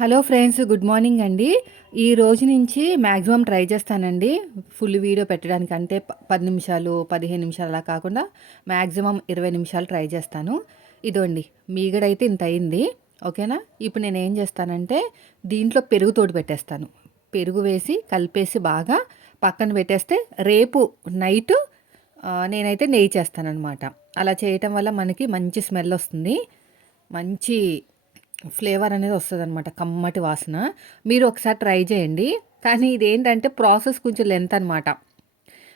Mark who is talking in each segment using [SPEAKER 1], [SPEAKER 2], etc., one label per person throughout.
[SPEAKER 1] Hello friends good morning అండి. ఈ రోజు నుంచి మ్యాక్సిమం ట్రై చేస్తానండి. ఫుల్ వీడియో పెట్టడానికి అంటే పది నిమిషాలు పదిహేను నిమిషాలు అలా కాకుండా మ్యాక్సిమం ఇరవై నిమిషాలు ట్రై చేస్తాను. ఇదోండి మీగడైతే ఇంత అయింది. ఓకేనా? ఇప్పుడు నేను ఏం చేస్తానంటే దీంట్లో పెరుగు తోడు పెట్టేస్తాను. పెరుగు వేసి కలిపేసి బాగా పక్కన పెట్టేస్తే రేపు నైట్ నేనైతే నెయ్యి చేస్తానన్నమాట. అలా చేయటం వల్ల మనకి మంచి స్మెల్ వస్తుంది. మంచి ఫ్లేవర్ అనేది వస్తుంది అనమాట కమ్మటి వాసన. మీరు ఒకసారి ట్రై చేయండి. కానీ ఇదేంటంటే ప్రాసెస్ కొంచెం లెంత్ అనమాట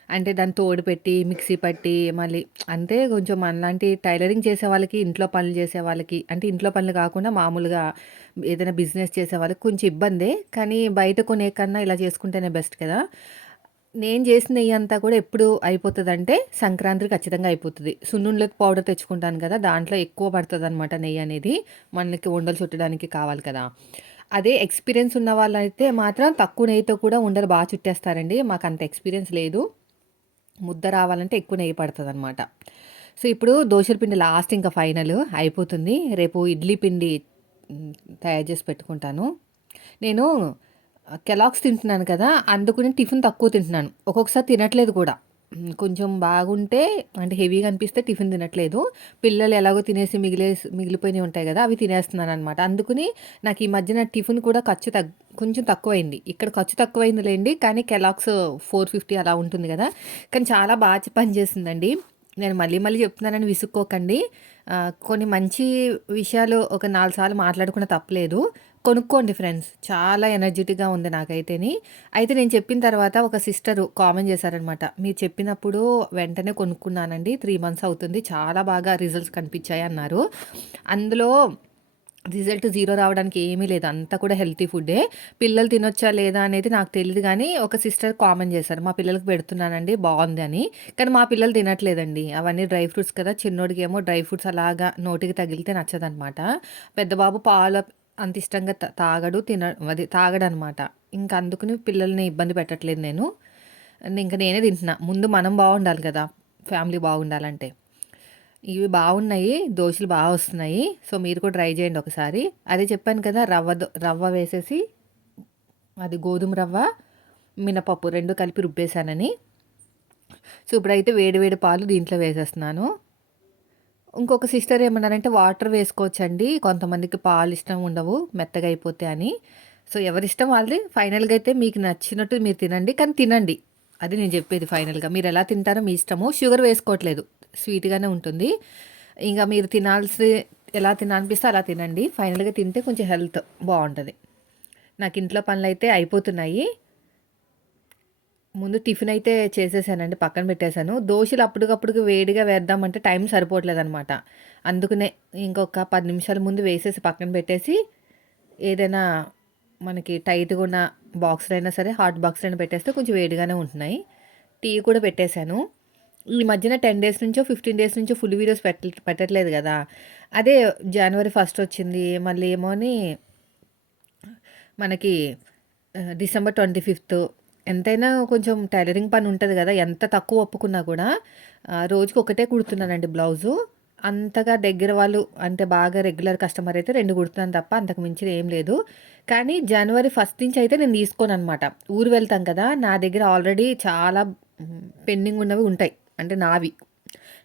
[SPEAKER 1] అంటే దాన్ని తోడు పెట్టి మిక్సీ పట్టి మళ్ళీ అంటే కొంచెం మనలాంటి టైలరింగ్ చేసే వాళ్ళకి ఇంట్లో పనులు చేసే వాళ్ళకి అంటే ఇంట్లో పనులు కాకుండా మామూలుగా ఏదైనా బిజినెస్ చేసే వాళ్ళకి కొంచెం ఇబ్బందే. కానీ బయట కొనే కన్నా ఇలా చేసుకుంటేనే బెస్ట్ కదా. నేను చేసిన నెయ్యి అంతా కూడా ఎప్పుడు అయిపోతుంది అంటే సంక్రాంతికి ఖచ్చితంగా అయిపోతుంది. సున్నుండలకు పౌడర్ తెచ్చుకుంటాను కదా దాంట్లో ఎక్కువ పడుతుంది అనమాట నెయ్యి అనేది. మనకి ఉండలు చుట్టడానికి కావాలి కదా. అదే ఎక్స్పీరియన్స్ ఉన్న వాళ్ళైతే మాత్రం తక్కువ నెయ్యితో కూడా ఉండలు బాగా చుట్టేస్తారండి. మాకు అంత ఎక్స్పీరియన్స్ లేదు. ముద్ద రావాలంటే ఎక్కువ నెయ్యి పడుతుంది అనమాట సో ఇప్పుడు దోశల పిండి లాస్ట్ ఇంకా ఫైనల్ అయిపోతుంది. రేపు ఇడ్లీ పిండి తయారు చేసి పెట్టుకుంటాను. నేను కెలాక్స్ తింటున్నాను కదా అందుకుని టిఫిన్ తక్కువ తింటున్నాను. ఒక్కొక్కసారి తినట్లేదు కూడా. కొంచెం బాగుంటే అంటే హెవీగా అనిపిస్తే టిఫిన్ తినట్లేదు. పిల్లలు ఎలాగో తినేసి మిగిలే మిగిలిపోయినవి ఉంటాయి కదా అవి తినేస్తున్నాను అనమాట అందుకని నాకు ఈ మధ్యన టిఫిన్ కూడా ఖర్చు తగ్ కొంచెం తక్కువైంది. ఇక్కడ ఖర్చు తక్కువైంది లేండి కానీ కెలాక్స్ ఫోర్ ఫిఫ్టీ అలా ఉంటుంది కదా. కానీ చాలా బాగా పనిచేసిందండి. నేను మళ్ళీ మళ్ళీ చెప్తున్నానని విసుక్కోకండి. కొన్ని మంచి విషయాలు ఒక నాలుగు సార్లు మాట్లాడుకున్న తప్పలేదు. కొనుక్కోండి ఫ్రెండ్స్. చాలా ఎనర్జెటిక్గా ఉంది నాకైతేని. అయితే నేను చెప్పిన తర్వాత ఒక సిస్టర్ కామెంట్ చేశారనమాట. మీరు చెప్పినప్పుడు వెంటనే కొనుక్కున్నానండి. త్రీ మంత్స్ అవుతుంది. చాలా బాగా రిజల్ట్స్ కనిపించాయి అన్నారు. అందులో రిజల్ట్ జీరో రావడానికి ఏమీ లేదు. అంతా కూడా హెల్తీ ఫుడ్డే. పిల్లలు తినొచ్చా లేదా అనేది నాకు తెలియదు కానీ ఒక సిస్టర్ కామెంట్ చేశారు. మా పిల్లలకు పెడుతున్నానండి బాగుంది అని. కానీ మా పిల్లలు తినట్లేదండి. అవన్నీ డ్రై ఫ్రూట్స్ కదా. చిన్నోడికి ఏమో డ్రై ఫ్రూట్స్ అలాగా నోటికి తగిలితే నచ్చదనమాట. పెద్దబాబు పాలు అంత ఇష్టంగా తా- తాగడు తిన అది తాగడనమాట. ఇంకా అందుకని పిల్లల్ని ఇబ్బంది పెట్టట్లేదు నేను. ఇంకా నేనే తింటున్నా. ముందు మనం బాగుండాలి కదా. ఫ్యామిలీ బాగుండాలంటే. ఇవి బాగున్నాయి దోశలు బాగా వస్తున్నాయి. సో మీరు కూడా ట్రై చేయండి ఒకసారి. అదే చెప్పాను కదా రవ్వ రవ్వ వేసేసి అది గోధుమ రవ్వ మినపప్పు రెండు కలిపి రుబ్బేశానని. సో ఇప్పుడైతే వేడి వేడి పాలు దీంట్లో వేసేస్తున్నాను. ఇంకొక సిస్టర్ ఏమన్నారంటే వాటర్ వేసుకోవచ్చండి. కొంతమందికి పాలు ఇష్టం ఉండవు మెత్తగా అయిపోతే అని. సో ఎవరిష్టం వాళ్ళది? ఫైనల్గా అయితే మీకు నచ్చినట్టు మీరు తినండి కానీ తినండి. అది నేను చెప్పేది ఫైనల్గా. మీరు ఎలా తింటారో మీ ఇష్టము. షుగర్ వేసుకోవట్లేదు. స్వీట్గానే ఉంటుంది. ఇంకా మీరు తినాల్సి ఎలా తినాలనిపిస్తే అలా తినండి. ఫైనల్గా తింటే కొంచెం హెల్త్ బాగుంటుంది. నాకు ఇంట్లో పనులు అయితే అయిపోతున్నాయి. ముందు టిఫిన్ అయితే చేసేసానండి పక్కన పెట్టేశాను. దోశలు అప్పటికప్పుడు వేడిగా వేద్దామంటే టైం సరిపోవట్లేదు అనమాట అందుకనే ఇంకొక పది నిమిషాల ముందు వేసేసి పక్కన పెట్టేసి ఏదైనా మనకి టైట్గా ఉన్న బాక్స్ సరే హాట్ బాక్స్ అయినా పెట్టేస్తే కొంచెం వేడిగానే ఉంటున్నాయి. టీ కూడా పెట్టేశాను. ఈ మధ్యన టెన్ డేస్ నుంచో ఫిఫ్టీన్ డేస్ నుంచో ఫుల్ వీడియోస్ పెట్ట పెట్టట్లేదు కదా. అదే జనవరి ఫస్ట్ వచ్చింది మళ్ళీ ఏమో అని మనకి డిసెంబర్ ట్వంటీ ఫిఫ్త్ ఎంతైనా కొంచెం టైలరింగ్ పని ఉంటుంది కదా. ఎంత తక్కువ ఒప్పుకున్నా కూడా రోజుకి ఒకటే కుడుతున్నానండి బ్లౌజు. అంతగా దగ్గర వాళ్ళు అంటే బాగా రెగ్యులర్ కస్టమర్ అయితే రెండు కుడుతున్నాను తప్ప అంతకు మించి ఏం లేదు. కానీ జనవరి ఫస్ట్ నుంచి అయితే నేను తీసుకోను అనమాట ఊరు వెళ్తాం కదా నా దగ్గర ఆల్రెడీ చాలా పెండింగ్ ఉన్నవి ఉంటాయి. అంటే నావి.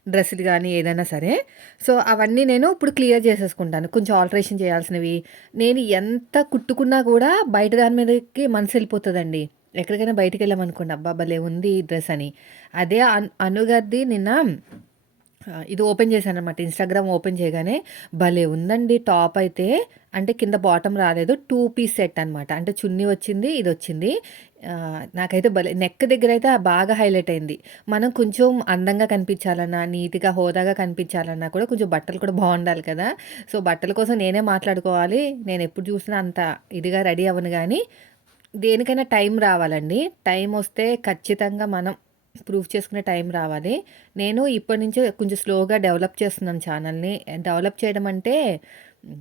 [SPEAKER 1] డ్రెస్సులు కానీ ఏదైనా సరే. సో అవన్నీ నేను ఇప్పుడు క్లియర్ చేసేసుకుంటాను. కొంచెం ఆల్టరేషన్ చేయాల్సినవి. నేను ఎంత కుట్టుకున్నా కూడా బయట దాని మీదకి మనసు వెళ్ళిపోతుందండి. ఎక్కడికైనా బయటకు వెళ్ళామనుకోండి అబ్బా భలే ఉంది ఈ డ్రెస్ అని. అదే అను అనుగద్ది నిన్న ఇది ఓపెన్ చేశాను అనమాట ఇన్స్టాగ్రామ్ ఓపెన్ చేయగానే భలే ఉందండి టాప్ అయితే. అంటే కింద బాటమ్ రాలేదు. టూ పీస్ సెట్ అనమాట అంటే చున్నీ వచ్చింది ఇది వచ్చింది. నాకైతే భలే నెక్ దగ్గర అయితే బాగా హైలైట్ అయింది. మనం కొంచెం అందంగా కనిపించాలన్నా నీట్గా హోదాగా కనిపించాలన్నా కూడా కొంచెం బట్టలు కూడా బాగుండాలి కదా. సో బట్టల కోసం నేనే మాట్లాడుకోవాలి. నేను ఎప్పుడు చూసినా అంత ఇదిగా రెడీ అవ్వను కానీ దేనికైనా టైం రావాలండి. టైం వస్తే ఖచ్చితంగా మనం ప్రూఫ్ చేసుకునే టైం రావాలి. నేను ఇప్పటి నుంచే కొంచెం స్లోగా డెవలప్ చేస్తున్నాను ఛానల్ని. డెవలప్ చేయడం అంటే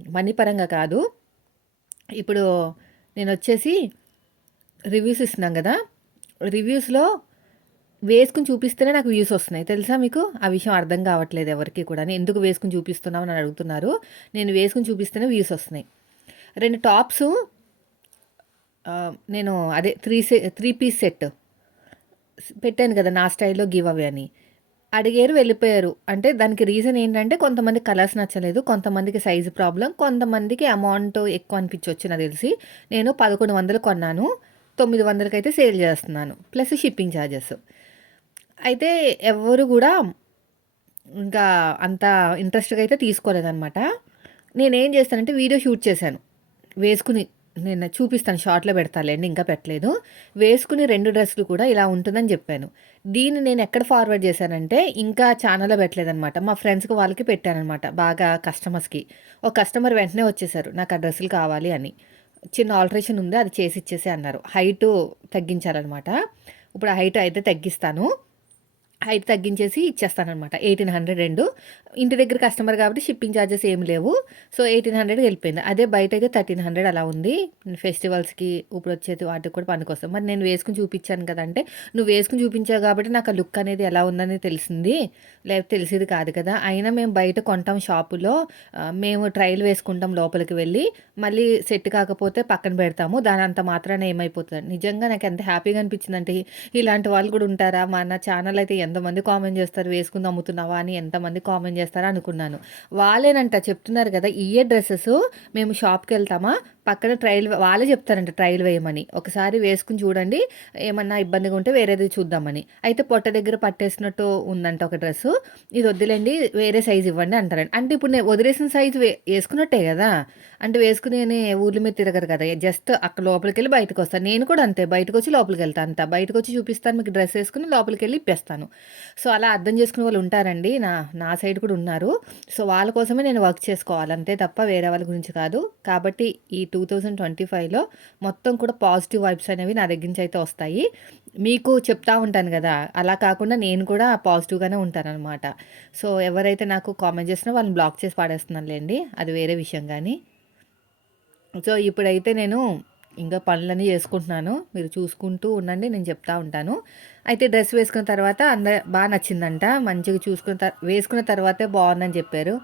[SPEAKER 1] మనీ పరంగా కాదు. ఇప్పుడు నేను వచ్చేసి రివ్యూస్ ఇస్తున్నాం కదా. రివ్యూస్లో వేసుకుని చూపిస్తేనే నాకు వ్యూస్ వస్తున్నాయి. తెలుసా మీకు? ఆ విషయం అర్థం కావట్లేదు ఎవరికి కూడా. ఎందుకు వేసుకుని చూపిస్తున్నావు అని అడుగుతున్నారు. నేను వేసుకుని చూపిస్తేనే వ్యూస్ వస్తున్నాయి. రెండు టాప్స్ నేను అదే త్రీ సె త్రీ పీస్ సెట్. పెట్టాను కదా నా స్టైల్లో గివ్ అవే అని. అడిగారు వెళ్ళిపోయారు. అంటే దానికి రీజన్ ఏంటంటే కొంతమంది కలర్స్ నచ్చలేదు కొంతమందికి సైజు ప్రాబ్లం కొంతమందికి అమౌంట్ ఎక్కువ అనిపించవచ్చు నాకు తెలిసి. నేను పదకొండు వందలు కొన్నాను తొమ్మిది వందలకి అయితే సేల్ చేస్తున్నాను ప్లస్ షిప్పింగ్ ఛార్జెస్ అయితే ఎవరు కూడా ఇంకా అంత ఇంట్రెస్ట్గా అయితే తీసుకోలేదన్నమాట. నేనేం చేస్తానంటే వీడియో షూట్ చేశాను వేసుకుని నిన్న చూపిస్తాను షార్ట్లో పెడతాలేండి ఇంకా పెట్టలేదు. వేసుకుని రెండు డ్రెస్సులు కూడా ఇలా ఉంటుందని చెప్పాను. దీన్ని నేను ఎక్కడ ఫార్వర్డ్ చేశానంటే ఇంకా ఛానల్లో పెట్టలేదనమాట. మా ఫ్రెండ్స్కి వాళ్ళకి పెట్టానమాట బాగా కస్టమర్స్కి. ఒక కస్టమర్ వెంటనే వచ్చేసారు నాకు ఆ డ్రెస్సులు కావాలి అని. చిన్న ఆల్టరేషన్ ఉంది అది చేసి ఇచ్చేసి అన్నారు. హైట్ తగ్గించాలన్నమాట ఇప్పుడు ఆ హైట్ అయితే తగ్గిస్తాను. హైట్ తగ్గించేసి ఇచ్చేస్తానమాట ఎయిటీన్ హండ్రెడ్ రెండు. ఇంటి దగ్గర కస్టమర్ కాబట్టి షిప్పింగ్ ఛార్జెస్ ఏం లేవు. సో ఎయిటీన్ హండ్రెడ్కి వెళ్ళిపోయింది. అదే బయట అయితే థర్టీన్ హండ్రెడ్ అలా ఉంది. ఫెస్టివల్స్కి ఇప్పుడు వచ్చేది వాటికి కూడా పనికొస్తాం. మరి నేను వేసుకుని చూపించాను కదంటే నువ్వు వేసుకుని చూపించావు కాబట్టి నాకు ఆ లుక్ అనేది ఎలా ఉందని తెలిసింది. లేకపోతే తెలిసేది కాదు కదా. అయినా మేము బయట కొంటాం షాపులో. మేము ట్రయల్ వేసుకుంటాం లోపలికి వెళ్ళి. మళ్ళీ సెట్ కాకపోతే పక్కన పెడతాము. దాని అంత మాత్రాన ఏమైపోతుంది. నిజంగా నాకు ఎంత హ్యాపీగా అనిపించిందంటే ఇలాంటి వాళ్ళు కూడా ఉంటారా? మన ఛానల్ అయితే ఎంతమంది కామెంట్ చేస్తారు? వేసుకుని అమ్ముతున్నావా అని ఎంతమంది కామెంట్ చేస్తారు? అనుకున్నాను వాళ్ళేనంట చెప్తున్నారు కదా ఇయే డ్రెస్సెస్ మేము షాప్కి వెళ్తామా? పక్కన ట్రయల్ వాళ్ళే చెప్తారంట ట్రయల్ వేయమని. ఒకసారి వేసుకుని చూడండి ఏమన్నా ఇబ్బందిగా ఉంటే వేరేది చూద్దామని. అయితే పొట్ట దగ్గర పట్టేసినట్టు ఉందంట ఒక డ్రెస్సు ఇది వద్దులేండి వేరే సైజు ఇవ్వండి అంటారండి అంటే ఇప్పుడు నేను వదిలేసిన సైజు వే వేసుకున్నట్టే కదా? అంటే వేసుకుని ఊర్ల మీద తిరగరు కదా? జస్ట్ అక్కడ లోపలికి వెళ్ళి బయటకు వస్తాను నేను కూడా అంతే బయటకు వచ్చి లోపలికి వెళ్తాను అంత. బయటకు వచ్చి చూపిస్తాను మీకు డ్రెస్ వేసుకుని లోపలికి వెళ్ళి ఇప్పేస్తాను. సో అలా అర్థం చేసుకునే వాళ్ళు ఉంటారండి. నా నా సైడ్ కూడా ఉన్నారు. సో వాళ్ళ కోసమే నేను వర్క్ చేసుకోవాలి. అంతే తప్ప వేరే వాళ్ళ గురించి కాదు. కాబట్టి ఈ టూ టూ థౌజండ్ ట్వంటీ ఫైవ్లో మొత్తం కూడా పాజిటివ్ వైబ్స్ అనేవి నా దగ్గర నుంచి అయితే వస్తాయి. మీకు చెప్తా ఉంటాను కదా అలా కాకుండా నేను కూడా పాజిటివ్గానే ఉంటాను అనమాట సో ఎవరైతే నాకు కామెంట్ చేసినా వాళ్ళని బ్లాక్ చేసి పాడేస్తున్నానులేండి అది వేరే విషయం కానీ. సో ఇప్పుడైతే నేను ఇంకా పనులన్నీ చేసుకుంటున్నాను. మీరు చూసుకుంటూ ఉండండి నేను చెప్తా ఉంటాను. అయితే డ్రెస్ వేసుకున్న తర్వాత అంద బాగా నచ్చిందంట మంచిగా చూసుకున్న తర్ వేసుకున్న తర్వాతే బాగుందని చెప్పారు.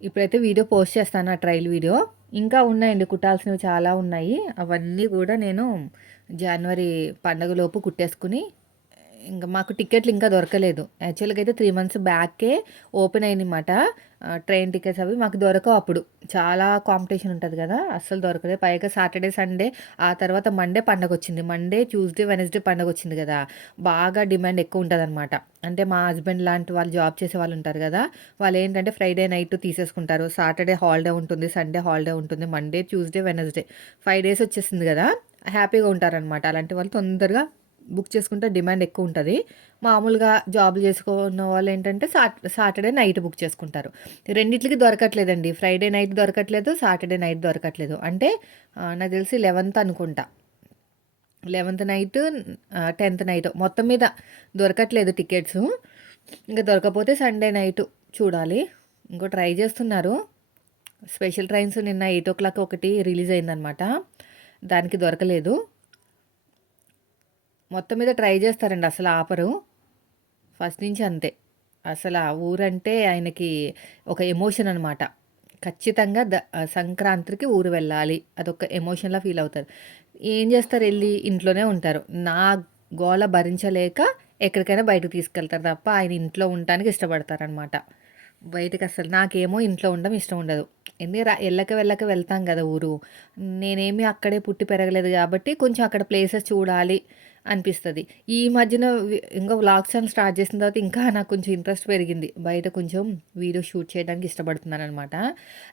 [SPEAKER 1] ఇప్పుడైతే వీడియో పోస్ట్ చేస్తాను ఆ ట్రయల్ వీడియో. ఇంకా ఉన్నాయండి. కుట్టాల్సినవి చాలా ఉన్నాయి. అవన్నీ కూడా నేను జనవరి పండగలోపు కుట్టేసుకుని ఇంకా మాకు టికెట్లు ఇంకా దొరకలేదు. యాక్చువల్గా అయితే త్రీ మంత్స్ బ్యాకే ఓపెన్ అయిందన్నమాట ట్రైన్ టికెట్స్ అవి మాకు దొరకవు అప్పుడు. చాలా కాంపిటీషన్ ఉంటుంది కదా అస్సలు దొరకలేదు. పైగా సాటర్డే సండే ఆ తర్వాత మండే పండగ వచ్చింది మండే ట్యూస్డే వెనస్డే పండగ వచ్చింది కదా. బాగా డిమాండ్ ఎక్కువ ఉంటుంది అనమాట అంటే మా హస్బెండ్ లాంటి వాళ్ళు జాబ్ చేసే వాళ్ళు ఉంటారు కదా వాళ్ళు ఏంటంటే ఫ్రైడే నైట్ తీసేసుకుంటారు. సాటర్డే హాలిడే ఉంటుంది సండే హాలిడే ఉంటుంది Monday Tuesday Wednesday five days వచ్చేసింది కదా హ్యాపీగా ఉంటారనమాట అలాంటి వాళ్ళు తొందరగా బుక్ చేసుకుంటే డిమాండ్ ఎక్కువ ఉంటుంది. మామూలుగా జాబ్లు చేసుకున్న వాళ్ళు ఏంటంటే సాట్ సాటర్డే నైట్ బుక్ చేసుకుంటారు. రెండిట్లకి దొరకట్లేదండి. ఫ్రైడే నైట్ దొరకట్లేదు సాటర్డే నైట్ దొరకట్లేదు. అంటే నాకు తెలిసి లెవెన్త్ అనుకుంటా. లెవెన్త్ నైట్ టెన్త్ నైట్ మొత్తం మీద దొరకట్లేదు టికెట్స్. ఇంకా దొరకపోతే సండే నైట్ చూడాలి. ఇంకో ట్రై చేస్తున్నారు. స్పెషల్ ట్రైన్స్ నిన్న ఎయిట్ ఓ క్లాక్ ఒకటి రిలీజ్ అయిందనమాట. దానికి దొరకలేదు. మొత్తం మీద ట్రై చేస్తారండి అసలు ఆపరు. ఫస్ట్ నుంచి అంతే. అసలు ఆ ఊరంటే ఆయనకి ఒక ఎమోషన్ అనమాట ఖచ్చితంగా ద సంక్రాంతికి ఊరు వెళ్ళాలి. అదొక ఎమోషన్లా ఫీల్ అవుతారు. ఏం చేస్తారు వెళ్ళి? ఇంట్లోనే ఉంటారు. నా గోల భరించలేక ఎక్కడికైనా బయటకు తీసుకెళ్తారు తప్ప ఆయన ఇంట్లో ఉండటానికి ఇష్టపడతారనమాట బయటకు అసలు నాకేమో ఇంట్లో ఉండడం ఇష్టం ఉండదు. ఎందుకంటే రా వెళ్ళక వెళ్ళక వెళ్తాం కదా ఊరు. నేనేమి అక్కడే పుట్టి పెరగలేదు కాబట్టి కొంచెం అక్కడ ప్లేసెస్ చూడాలి. అనిపిస్తుంది. ఈ మధ్యన ఇంకా వ్లాగ్ అని స్టార్ట్ చేసిన తర్వాత ఇంకా నాకు కొంచెం ఇంట్రెస్ట్ పెరిగింది. బయట కొంచెం వీడియో షూట్ చేయడానికి ఇష్టపడుతున్నాను అనమాట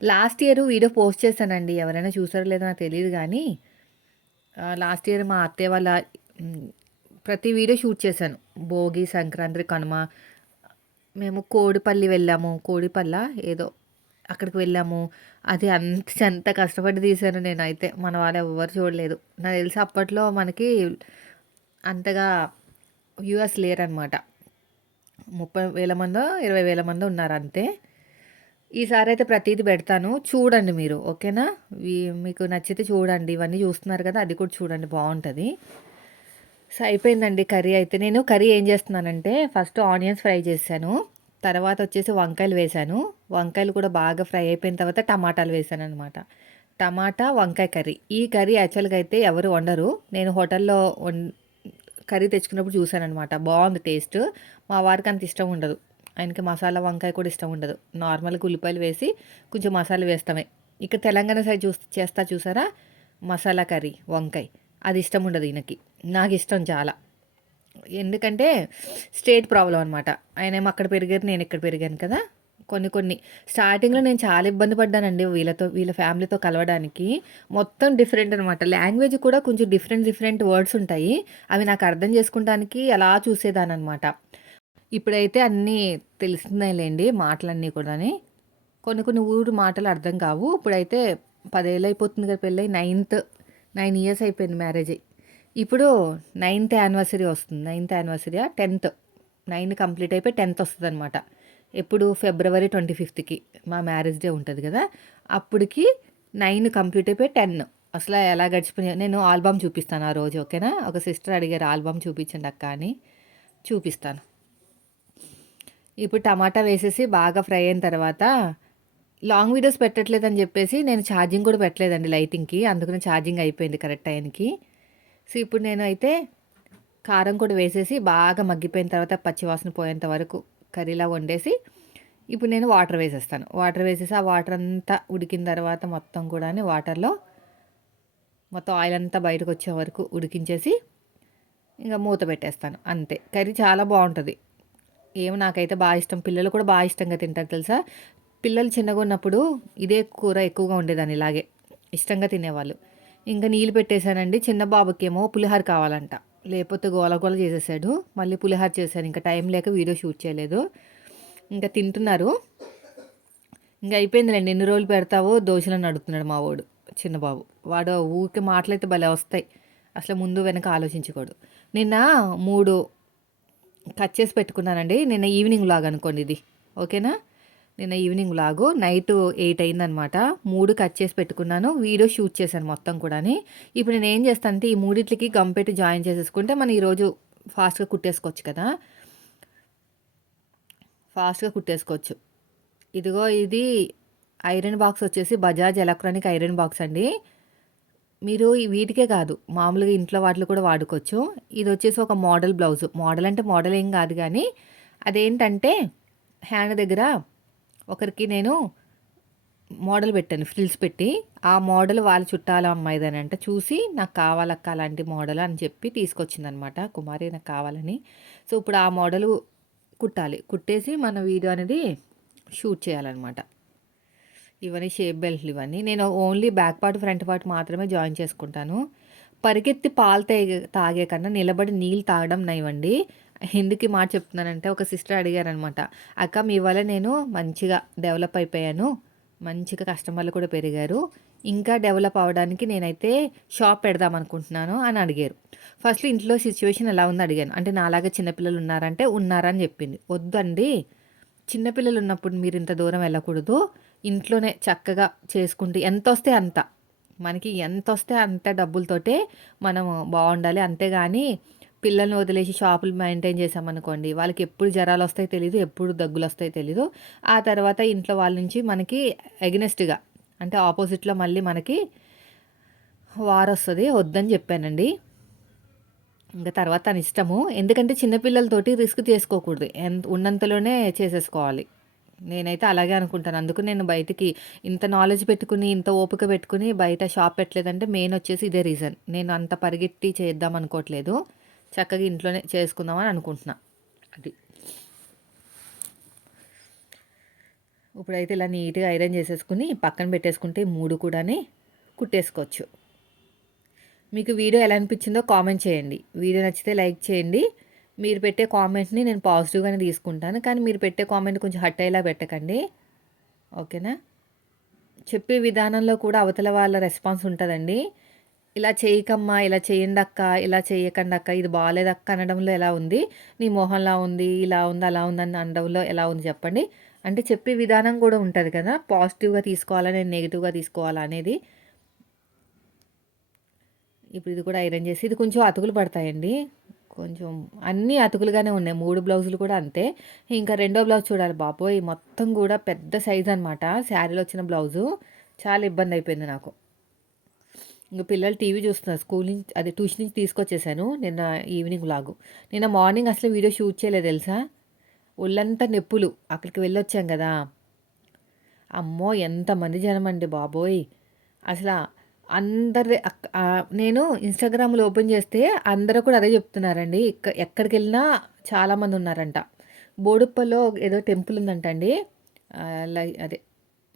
[SPEAKER 1] లాస్ట్ ఇయర్ వీడియో పోస్ట్ చేశానండి. ఎవరైనా చూసారో లేదో నాకు తెలియదు కానీ లాస్ట్ ఇయర్ మా అత్తయ్య వాళ్ళ ప్రతి వీడియో షూట్ చేశాను. భోగి సంక్రాంతి కనుమ. మేము కోడిపల్లి వెళ్ళాము. కోడిపల్ల ఏదో అక్కడికి వెళ్ళాము. అది అంత ఎంత కష్టపడి తీశాను నేనైతే. మన వాళ్ళు ఎవ్వరు చూడలేదు. నాకు తెలిసి అప్పట్లో మనకి అంతగా వ్యూవర్స్ లేరనమాట ముప్పై వేల మందో ఇరవై వేల మందో ఉన్నారు అంతే ఈసారి అయితే ప్రతిదీ పెడతాను. చూడండి మీరు ఓకేనా? మీకు నచ్చితే చూడండి. ఇవన్నీ చూస్తున్నారు కదా అది కూడా చూడండి బాగుంటుంది. సో అయిపోయిందండి కర్రీ అయితే. నేను కర్రీ ఏం చేస్తున్నానంటే ఫస్ట్ ఆనియన్స్ ఫ్రై చేశాను. తర్వాత వచ్చేసి వంకాయలు వేశాను. వంకాయలు కూడా బాగా ఫ్రై అయిపోయిన తర్వాత టమాటాలు వేశాను అనమాట టమాటా వంకాయ కర్రీ. ఈ కర్రీ యాక్చువల్గా అయితే ఎవరు వండరు. నేను హోటల్లో కర్రీ తెచ్చుకున్నప్పుడు చూశానమాట బాగుంది టేస్ట్. మా వారికి అంత ఇష్టం ఉండదు. ఆయనకి మసాలా వంకాయ కూడా ఇష్టం ఉండదు. నార్మల్గా ఉల్లిపాయలు వేసి కొంచెం మసాలా వేస్తామే. ఇక్కడ తెలంగాణ సైడ్ చూ చేస్తా చూసారా? మసాలా కర్రీ వంకాయ. అది ఇష్టం ఉండదు ఈయనకి. నాకు ఇష్టం చాలా. ఎందుకంటే స్టేట్ ప్రాబ్లం అనమాట ఆయన ఏమో అక్కడ పెరిగారు నేను ఇక్కడ పెరిగాను కదా. కొన్ని కొన్ని. స్టార్టింగ్లో నేను చాలా ఇబ్బంది పడ్డానండి వీళ్ళతో వీళ్ళ ఫ్యామిలీతో కలవడానికి. మొత్తం డిఫరెంట్ అనమాట లాంగ్వేజ్ కూడా కొంచెం డిఫరెంట్ డిఫరెంట్ వర్డ్స్ ఉంటాయి. అవి నాకు అర్థం చేసుకుంటానికి అలా చూసేదాని అనమాట ఇప్పుడైతే అన్నీ తెలుస్తున్నాయిలేండి మాటలన్నీ కూడాని. కొన్ని కొన్ని ఊరు మాటలు అర్థం కావు. ఇప్పుడైతే పదేళ్ళు అయిపోతుంది కదా పెళ్ళి నైన్త్ నైన్ ఇయర్స్ అయిపోయింది మ్యారేజ్. ఇప్పుడు నైన్త్ యానివర్సరీ వస్తుంది. Ninth anniversary tenth. Nine complete అయిపోయి టెన్త్ వస్తుంది అనమాట ఎప్పుడు ఫిబ్రవరి ట్వంటీ ఫిఫ్త్కి మా మ్యారేజ్ డే ఉంటుంది కదా అప్పటికి నైన్ కంప్లీట్ అయిపోయి టెన్. అసలు ఎలా గడిచిపోయినా నేను ఆల్బమ్ చూపిస్తాను ఆ రోజు ఓకేనా? ఒక సిస్టర్ అడిగారు ఆల్బమ్ చూపించండి అక్క అని చూపిస్తాను. ఇప్పుడు టమాటా వేసేసి బాగా ఫ్రై అయిన తర్వాత లాంగ్ వీడియోస్ పెట్టట్లేదని చెప్పేసి నేను ఛార్జింగ్ కూడా పెట్టలేదండి లైటింగ్కి అందుకని ఛార్జింగ్ అయిపోయింది కరెక్ట్ టైంకి. సో ఇప్పుడు నేను అయితే కారం కూడా వేసేసి బాగా మగ్గిపోయిన తర్వాత పచ్చివాసన పోయేంత వరకు కర్రీలా వండేసి ఇప్పుడు నేను వాటర్ వేసేస్తాను. వాటర్ వేసేసి ఆ వాటర్ అంతా ఉడికిన తర్వాత మొత్తం కూడా వాటర్లో మొత్తం ఆయిల్ అంతా బయటకు వచ్చే వరకు ఉడికించేసి ఇంకా మూత పెట్టేస్తాను. అంతే. కర్రీ చాలా బాగుంటుంది. ఏం నాకైతే బాగా ఇష్టం. పిల్లలు కూడా బాగా ఇష్టంగా తింటారు తెలుసా? పిల్లలు చిన్నగా ఉన్నప్పుడు ఇదే కూర ఎక్కువగా ఉండేదాన్ని ఇలాగే. ఇష్టంగా తినేవాళ్ళు. ఇంకా నీళ్ళు పెట్టేశానండి. చిన్న బాబుకి ఏమో పులిహార కావాలంట. లేకపోతే గోల గోల చేసేసాడు. మళ్ళీ పులిహార చేశాను ఇంకా టైం లేక వీడియో షూట్ చేయలేదు. ఇంకా తింటున్నారు. ఇంకా అయిపోయిందిలేండి. ఎన్ని రోజులు పెడతావో దోశలను అడుగుతున్నాడు మా వాడు చిన్నబాబు వాడు ఊరికే మాటలైతే భలే వస్తాయి. అసలు ముందు వెనక ఆలోచించకూడదు నిన్న మూడు కట్ చేసి పెట్టుకున్నానండి. నిన్న ఈవినింగ్ లాగా అనుకోండి ఇది. ఓకేనా? నిన్న ఈవినింగ్ లాగు. నైట్ ఎయిట్ అయిందనమాట. మూడు కట్ చేసి పెట్టుకున్నాను. వీడియో షూట్ చేశాను మొత్తం కూడా ఇప్పుడు నేను ఏం చేస్తానంటే ఈ మూడిట్లకి గమ్ పెట్టి జాయిన్ చేసేసుకుంటే మనం ఈరోజు ఫాస్ట్గా కుట్టేసుకోవచ్చు కదా. ఫాస్ట్గా కుట్టేసుకోవచ్చు. ఇదిగో ఇది ఐరన్ బాక్స్ వచ్చేసి బజాజ్ ఎలక్ట్రానిక్ ఐరన్ బాక్స్ అండి. మీరు వీటికే కాదు మామూలుగా ఇంట్లో వాటిలో కూడా వాడుకోవచ్చు. ఇది వచ్చేసి ఒక మోడల్ బ్లౌజ్. మోడల్ అంటే మోడల్ ఏం కాదు కానీ అదేంటంటే హ్యాండ్ దగ్గర ఒకరికి నేను మోడల్ పెట్టాను ఫ్రిల్స్ పెట్టి. ఆ మోడల్ వాళ్ళ చుట్టాల అమ్మాయిదని అంట చూసి నాకు కావాలక్క అలాంటి మోడల్ అని చెప్పి తీసుకొచ్చిందనమాట. కుమారి నాకు కావాలని. సో ఇప్పుడు ఆ మోడల్ కుట్టాలి. కుట్టేసి మన వీడియో అనేది షూట్ చేయాలన్నమాట ఇవన్నీ షేప్ బెల్ట్లు ఇవన్నీ. నేను only back part front part మాత్రమే జాయిన్ చేసుకుంటాను. పరిగెత్తి పాలు తాగే తాగే కన్నా నిలబడి నీళ్ళు తాగడం నైవండి ఎందుకు మాట చెప్తున్నానంటే ఒక సిస్టర్ అడిగారనమాట అక్క మీ వల్ల నేను మంచిగా డెవలప్ అయిపోయాను మంచిగా కస్టమర్లు కూడా పెరిగారు ఇంకా డెవలప్ అవ్వడానికి నేనైతే షాప్ పెడదాం అనుకుంటున్నాను అని అడిగారు. ఫస్ట్ ఇంట్లో సిచ్యువేషన్ ఎలా ఉందో అడిగాను. అంటే నాలాగా చిన్నపిల్లలు ఉన్నారంటే ఉన్నారని చెప్పింది. వద్దండి చిన్నపిల్లలు ఉన్నప్పుడు మీరు ఇంత దూరం వెళ్ళకూడదు ఇంట్లోనే చక్కగా చేసుకుంటూ ఎంత వస్తే అంత మనకి ఎంత వస్తే అంత డబ్బులతోటే మనం బాగుండాలి అంతేగాని పిల్లల్ని వదిలేసి షాపులు మెయింటైన్ చేసామనుకోండి వాళ్ళకి ఎప్పుడు జ్వరాలు వస్తాయి తెలీదు ఎప్పుడు దగ్గులు వస్తాయి తెలీదు. ఆ తర్వాత ఇంట్లో వాళ్ళ నుంచి మనకి ఎగ్నెస్ట్గా అంటే ఆపోజిట్లో మళ్ళీ మనకి వార్ వస్తుంది వద్దని చెప్పానండి. ఇంకా తర్వాత తన ఇష్టము. ఎందుకంటే చిన్నపిల్లలతోటి రిస్క్ చేసుకోకూడదు ఎంత ఉన్నంతలోనే చేసేసుకోవాలి. నేనైతే అలాగే అనుకుంటాను. అందుకు నేను బయటికి ఇంత నాలెడ్జ్ పెట్టుకుని ఇంత ఓపిక పెట్టుకుని బయట షాప్ పెట్టలేదంటే మెయిన్ వచ్చేసి ఇదే రీజన్ నేను అంత పరిగెత్తి చేద్దాం అనుకోవట్లేదు చక్కగా ఇంట్లోనే చేసుకుందామని అనుకుంటున్నా. అది. ఇప్పుడైతే ఇలా నీట్గా ఐరన్ చేసేసుకుని పక్కన పెట్టేసుకుంటే మూడు కూడాని కుట్టేసుకోవచ్చు. మీకు వీడియో ఎలా అనిపించిందో కామెంట్ చేయండి. వీడియో నచ్చితే లైక్ చేయండి. మీరు పెట్టే కామెంట్ని నేను పాజిటివ్గానే తీసుకుంటాను. కానీ మీరు పెట్టే కామెంట్ కొంచెం హట్ అయ్యేలా పెట్టకండి. ఓకేనా? చెప్పే విధానంలో కూడా అవతల వాళ్ళ రెస్పాన్స్ ఉంటుందండి. ఇలా చేయకమ్మా ఇలా చేయండి అక్క ఇలా చేయకండి అక్క ఇది బాగాలేదక్క అనడంలో ఎలా ఉంది? నీ మొహంలా ఉంది ఇలా ఉంది అలా ఉందని అనడంలో ఎలా ఉంది చెప్పండి. అంటే చెప్పే విధానం కూడా ఉంటుంది కదా పాజిటివ్గా తీసుకోవాలా నేను నెగిటివ్గా తీసుకోవాలా అనేది? ఇప్పుడు ఇది కూడా ఐరన్ చేసి ఇది కొంచెం అతుకులు పడతాయండి. కొంచెం అన్నీ అతుకులుగానే ఉన్నాయి. మూడు బ్లౌజులు కూడా అంతే. ఇంకా రెండో బ్లౌజ్ చూడాలి బాబోయ్ మొత్తం కూడా పెద్ద సైజ్ అనమాట శారీలో వచ్చిన బ్లౌజు. చాలా ఇబ్బంది అయిపోయింది నాకు. ఇంకా పిల్లలు టీవీ చూస్తున్నారు. స్కూల్ నుంచి అదే ట్యూషన్ నుంచి తీసుకొచ్చేసాను నిన్న ఈవినింగ్ లాగు. నిన్న మార్నింగ్ అసలు వీడియో షూట్ చేయలేదు తెలుసా? ఒళ్ళంతా నొప్పులు. అక్కడికి వెళ్ళొచ్చాం కదా. అమ్మో ఎంతమంది జనం అండి బాబోయ్. అసలు అందరి నేను ఇన్స్టాగ్రామ్లో ఓపెన్ చేస్తే అందరూ కూడా అదే చెప్తున్నారండి. ఎక్కడికి వెళ్ళినా చాలామంది ఉన్నారంట. బోడుప్పలో ఏదో టెంపుల్ ఉందంట అండి అదే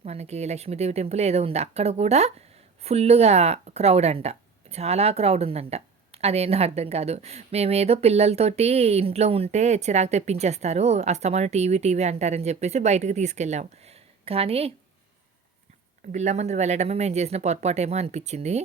[SPEAKER 1] మనకి లక్ష్మీదేవి టెంపుల్ ఏదో ఉంది. అక్కడ కూడా ఫుల్గా క్రౌడ్ అంట. చాలా క్రౌడ్ ఉందంట. అదేంటో అర్థం కాదు. మేమేదో పిల్లలతోటి ఇంట్లో ఉంటే చిరాకు తెప్పించేస్తారు. అస్తమాను టీవీ టీవీ అంటారని చెప్పేసి బయటికి తీసుకెళ్ళాం. కానీ బిల్లా మందిర్ వెళ్ళడమే మేము చేసిన పొరపాటేమో అనిపించింది.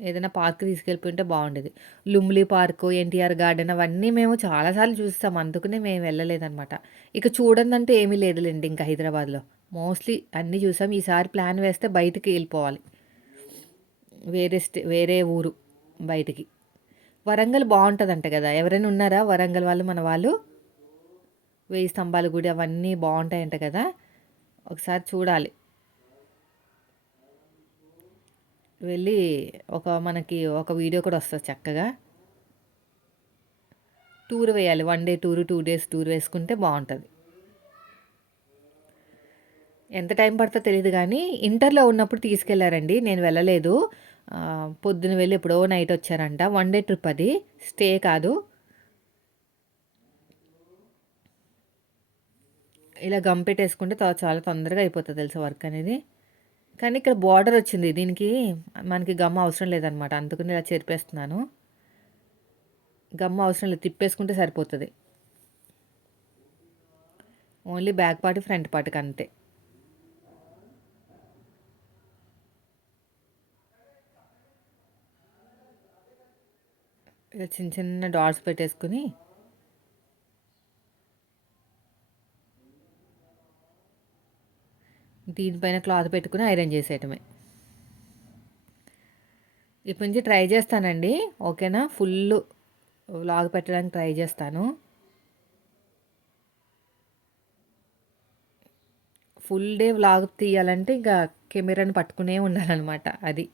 [SPEAKER 1] ఏదైనా పార్క్ తీసుకెళ్ళిపోయింటే బాగుండేది. లుమ్లీ పార్కు ఎన్టీఆర్ గార్డెన్ అవన్నీ మేము చాలాసార్లు చూస్తాం అందుకనే మేము వెళ్ళలేదన్నమాట. ఇక చూడందంటే ఏమీ లేదులేండి ఇంకా హైదరాబాద్లో. మోస్ట్లీ అన్నీ చూసాం. ఈసారి ప్లాన్ వేస్తే బయటికి వెళ్ళిపోవాలి. వేరే స్టే వేరే ఊరు బయటికి. వరంగల్ బాగుంటుందంట కదా. ఎవరైనా ఉన్నారా? వరంగల్ వాళ్ళు మన వాళ్ళు? వెయ్యి స్తంభాల గుడి అవన్నీ బాగుంటాయంట కదా. ఒకసారి చూడాలి. వెళ్ళి ఒక మనకి ఒక వీడియో కూడా వస్తుంది చక్కగా. టూర్ వేయాలి. One day tour two days tour వేసుకుంటే బాగుంటుంది. ఎంత టైం పడుతుందో తెలియదు కానీ ఇంటర్లో ఉన్నప్పుడు తీసుకెళ్ళారండి. నేను వెళ్ళలేదు. పొద్దున వెళ్ళి ఎప్పుడో నైట్ వచ్చారంట. వన్ డే ట్రిప్ అది. స్టే కాదు. ఇలా గంపెట్టేసుకుంటే పెట్టేసుకుంటే చాలా తొందరగా అయిపోతుంది తెలుసా వర్క్ అనేది. కానీ ఇక్కడ బార్డర్ వచ్చింది. దీనికి మనకి గమ్మ అవసరం లేదనమాట అందుకని ఇలా చెరిపేస్తున్నాను. గమ్మ అవసరం లేదు. తిప్పేసుకుంటే సరిపోతుంది. ఓన్లీ బ్యాక్ పార్ట్ ఫ్రంట్ పార్ట్కి అంతే. ఇలా చిన్న చిన్న డాట్స్ పెట్టేసుకుని దీనిపైన క్లాత్ పెట్టుకుని ఐరన్ చేసేయటమే. ఇప్పటి నుంచి ట్రై చేస్తానండి. ఓకేనా? ఫుల్ వ్లాగ్ పెట్టడానికి ట్రై చేస్తాను. ఫుల్ డే వ్లాగ్ తీయాలంటే ఇంకా కెమెరాని పట్టుకునే ఉండాలన్నమాట అది.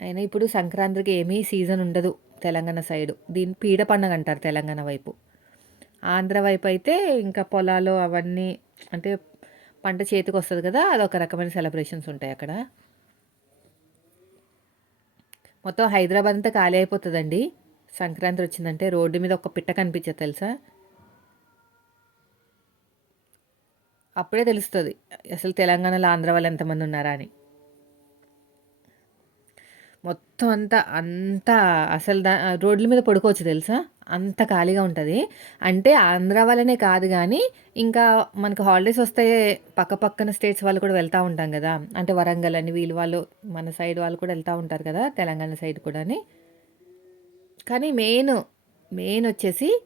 [SPEAKER 1] అయినా ఇప్పుడు సంక్రాంతికి ఏమీ సీజన్ ఉండదు తెలంగాణ సైడు. దీన్ని పీడ పండగ అంటారు తెలంగాణ వైపు. ఆంధ్ర వైపు అయితే ఇంకా పొలాలు అవన్నీ అంటే పంట చేతికి వస్తుంది కదా అదొక రకమైన సెలబ్రేషన్స్ ఉంటాయి అక్కడ. మొత్తం హైదరాబాద్ అంతా ఖాళీ అయిపోతుందండి. సంక్రాంతి వచ్చిందంటే రోడ్డు మీద ఒక పిట్ట కనిపించదు తెలుసా? అప్పుడే తెలుస్తుంది అసలు తెలంగాణలో ఆంధ్ర వాళ్ళు ఎంతమంది ఉన్నారా అని. మొత్తం అంతా అంతా అసలు దా రోడ్ల మీద పడుకోవచ్చు తెలుసా? అంత ఖాళీగా ఉంటుంది. అంటే ఆంధ్ర వాళ్ళనే కాదు కానీ ఇంకా మనకు హాలిడేస్ వస్తే పక్క పక్కన స్టేట్స్ వాళ్ళు కూడా వెళ్తూ ఉంటాం కదా. అంటే వరంగల్ అని వీళ్ళు వాళ్ళు మన సైడ్ వాళ్ళు కూడా వెళ్తూ ఉంటారు కదా తెలంగాణ సైడ్ కూడా కానీ మెయిన్ మెయిన్ వచ్చేసి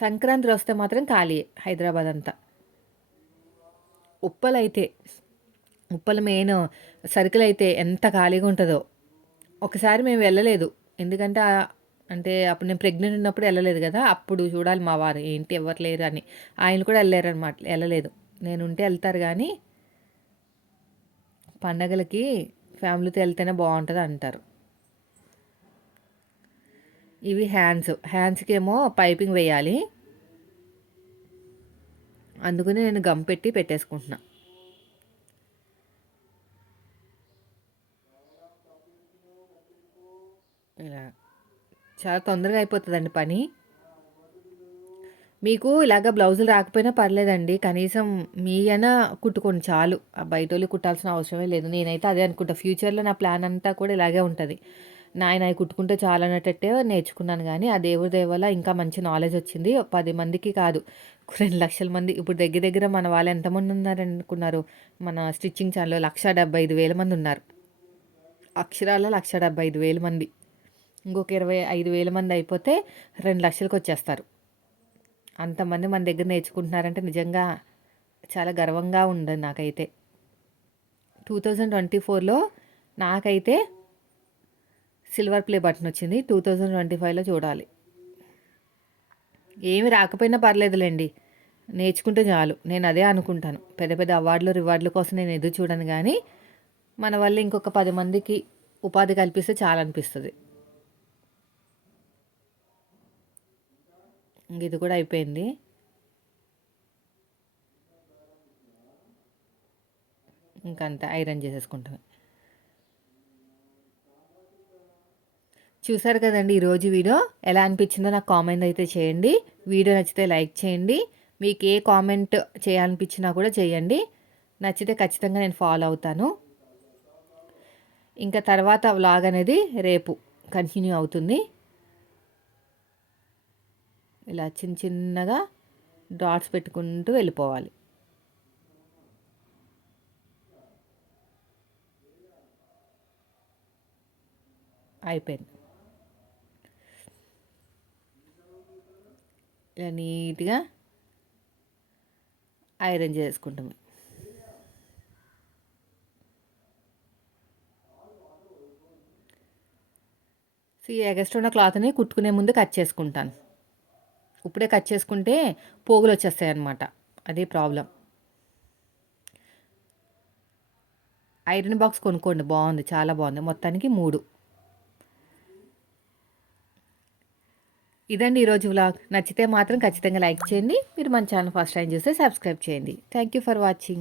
[SPEAKER 1] సంక్రాంతి వస్తే మాత్రం ఖాళీ హైదరాబాద్ అంతా. ఉప్పలైతే ఉప్పలు మెయిన్ సరుకులు అయితే ఎంత ఖాళీగా ఉంటుందో. ఒకసారి మేము వెళ్ళలేదు. ఎందుకంటే అంటే అప్పుడు నేను ప్రెగ్నెంట్ ఉన్నప్పుడు వెళ్ళలేదు కదా అప్పుడు చూడాలి మా వారు ఏంటి ఎవరు లేరు అని. ఆయన కూడా వెళ్ళారు అనమాట వెళ్ళలేదు. నేను ఉంటే వెళ్తారు కానీ పండగలకి ఫ్యామిలీతో వెళ్తేనే బాగుంటుంది అంటారు. ఇవి హ్యాండ్స్ హ్యాండ్స్కి ఏమో పైపింగ్ వేయాలి. అందుకని నేను గమ్ పెట్టి పెట్టేసుకుంటున్నా. ఇలా. చాలా తొందరగా అయిపోతుందండి పని. మీకు ఇలాగ బ్లౌజులు రాకపోయినా పర్లేదండి. కనీసం మీ అయినా కుట్టుకోండి చాలు. ఆ బయట వాళ్ళు కుట్టాల్సిన అవసరమే లేదు. నేనైతే అదే అనుకుంటా. ఫ్యూచర్లో నా ప్లాన్ అంతా కూడా ఇలాగే ఉంటుంది. నాయన అవి కుట్టుకుంటే చాలా అన్నట్టే నేర్చుకున్నాను కానీ ఆ దేవుడి దేవల ఇంకా మంచి నాలెడ్జ్ వచ్చింది. పది మందికి కాదు. రెండు లక్షల మంది. ఇప్పుడు దగ్గర దగ్గర మన వాళ్ళు ఎంతమంది ఉన్నారు అనుకున్నారు మన స్టిచ్చింగ్ ఛానల్లో లక్ష డెబ్బై ఐదు వేల మంది ఉన్నారు. అక్షరాల లక్ష డెబ్బై ఐదు వేల మంది. ఇంకొక ఇరవై ఐదు వేల మంది అయిపోతే రెండు లక్షలకు వచ్చేస్తారు. అంతమంది మన దగ్గర నేర్చుకుంటున్నారంటే నిజంగా చాలా గర్వంగా ఉండదు నాకైతే. టూ థౌజండ్ ట్వంటీ ఫోర్లో నాకైతే సిల్వర్ ప్లే బటన్ వచ్చింది. టూ థౌజండ్ ట్వంటీ ఫైవ్లో చూడాలి. ఏమి రాకపోయినా పర్లేదులేండి. నేర్చుకుంటే చాలు. నేను అదే అనుకుంటాను. పెద్ద పెద్ద అవార్డులు రివార్డుల కోసం నేను ఎదురు చూడను కానీ మన వల్ల ఇంకొక పది మందికి ఉపాధి కల్పిస్తే చాలా అనిపిస్తుంది ఇంక ఇది కూడా అయిపోయింది. ఇంకంతే ఐరన్ చేసేసుకుంటాం చూసారు కదండి ఈరోజు వీడియో? ఎలా అనిపించిందో నాకు కామెంట్ అయితే చేయండి. వీడియో నచ్చితే లైక్ చేయండి. మీకు ఏ కామెంట్ చేయాలనిపించినా కూడా చేయండి. నచ్చితే ఖచ్చితంగా నేను ఫాలో అవుతాను. ఇంకా తర్వాత వ్లాగ్ అనేది రేపు కంటిన్యూ అవుతుంది. ఇలా చిన్న చిన్నగా డాట్స్ పెట్టుకుంటూ వెళ్ళిపోవాలి. అయిపోయింది. ఇలా నీట్గా ఐరన్ చేసుకుంటాము సో ఈ ఎగస్ట్రా ఉన్న క్లాత్ని కుట్టుకునే ముందు కట్ చేసుకుంటాను. ఇప్పుడే కట్ చేసుకుంటే పోగులు వచ్చేస్తాయి అన్నమాట అదే ప్రాబ్లం. ఐరన్ బాక్స్ కొనుక్కోండి. బాగుంది. చాలా బాగుంది. మొత్తానికి మూడు. ఇదండి ఈరోజు వ్లాగ్. నచ్చితే మాత్రం ఖచ్చితంగా లైక్ చేయండి. మీరు మన ఛానల్ ఫస్ట్ టైం చూస్తే సబ్స్క్రైబ్ చేయండి. Thank you for watching.